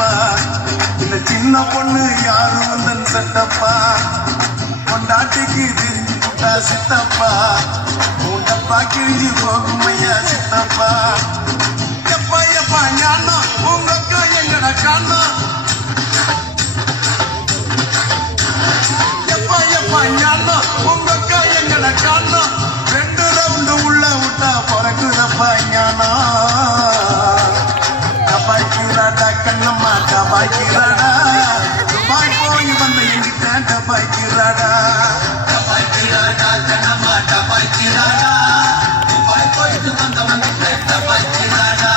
சித்தப்பா இந்த சின்ன பொண்ணு யாரு வந்தன் சட்டப்பா கொண்டாட்டிக்கு தெரிஞ்சு புட்டா சித்தப்பா உண்டப்பா கிழிஞ்சு போகும் ஐயா சித்தப்பா எப்பா எப்பா ஞானோ உங்க அக்கா எங்கட காணோ எப்பா எப்பா ஞானோ உங்க அக்கா எங்கட காணோ 2 ரவுண்டு உள்ள விட்டா பிறக்குதப்பா ஞானோ டபாய்க்கிறாடா கண்ணம்மா டபாய்க்கிறாடா துபாய் போய் வந்த எங்கிட்ட டபாய்க்கிறாடா டபாய்க்கிறாடா கண்ணம்மா டபாய்க்கிறாடா துபாய் போயிட்டு வந்தவன் டபாய்க்கிறாடா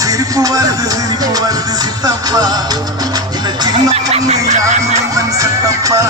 சிரிப்பு வருது சித்தப்பா இந்த சின்ன பொண்ணு யாரு வந்தன் சட்டப்பா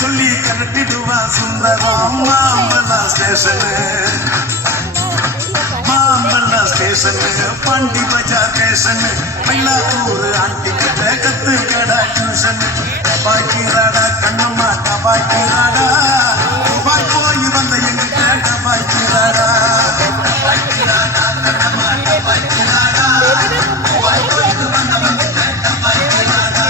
சொல்லி கலட்டிடுவா சுந்தரம் மாமல்லா ஸ்டேஷனு பாண்டி பஜார் ஸ்டேஷனு மயிலாப்பூர் ஆண்டி கிட்ட கத்து கடா டியூஷன் டபாய்க்கிறாடா கண்ணம்மா டபாய்க்கிறாடா துபாய் போய் வந்த எங்கிட்ட டபாய்க்கிறாடா டபாய்க்கிறாடா கண்ணம்மா டபாய்க்கிறாடா துபாய் போய் வந்த டபாய்க்கிறாடா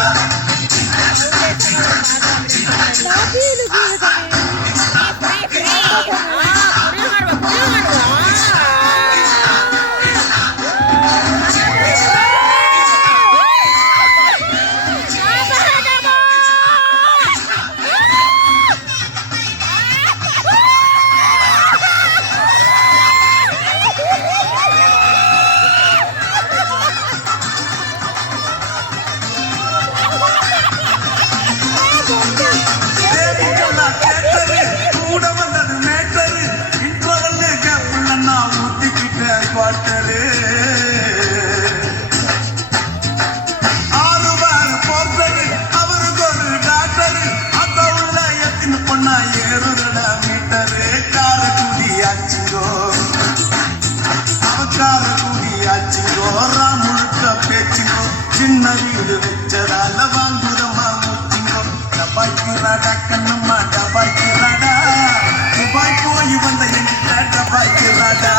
அவருக்கு ஒரு டாக்டரு அத்த உள்ள எத்தின் பொண்ணா ஏறுதடா மீட்டரு கார கூடியாச்சுங்கோ அவக்கார கூடியாச்சுங்கோ முழுக்க பேச்சுங்கோ சின்ன வீடு வச்சதால வாங்குதமா மூச்சுங்கோ டபாய்க்கிறாடா கண்ணம்மா டபாய்க்கிறாடா துபாய் போய் வந்த எங்கிட்ட டபாய்க்கிறாடா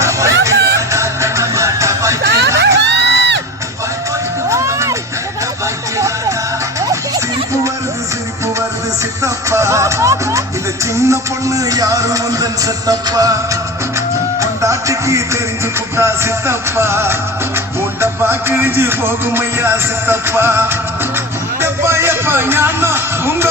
டபாய்க்கிறாடா கண்ணம்மா டபாய்க்கிறாடா சிரிப்பு வருது சித்தப்பா இந்த சின்ன பொண்ணு யாரு வந்தன் சட்டப்பா கொண்டாட்டிக்கு தெரிஞ்சு புட்டா சித்தப்பா உண்டப்பா கிழிஞ்சு போகும் ஐயா சித்தப்பா எப்பா எப்பா ஞானம் உங்க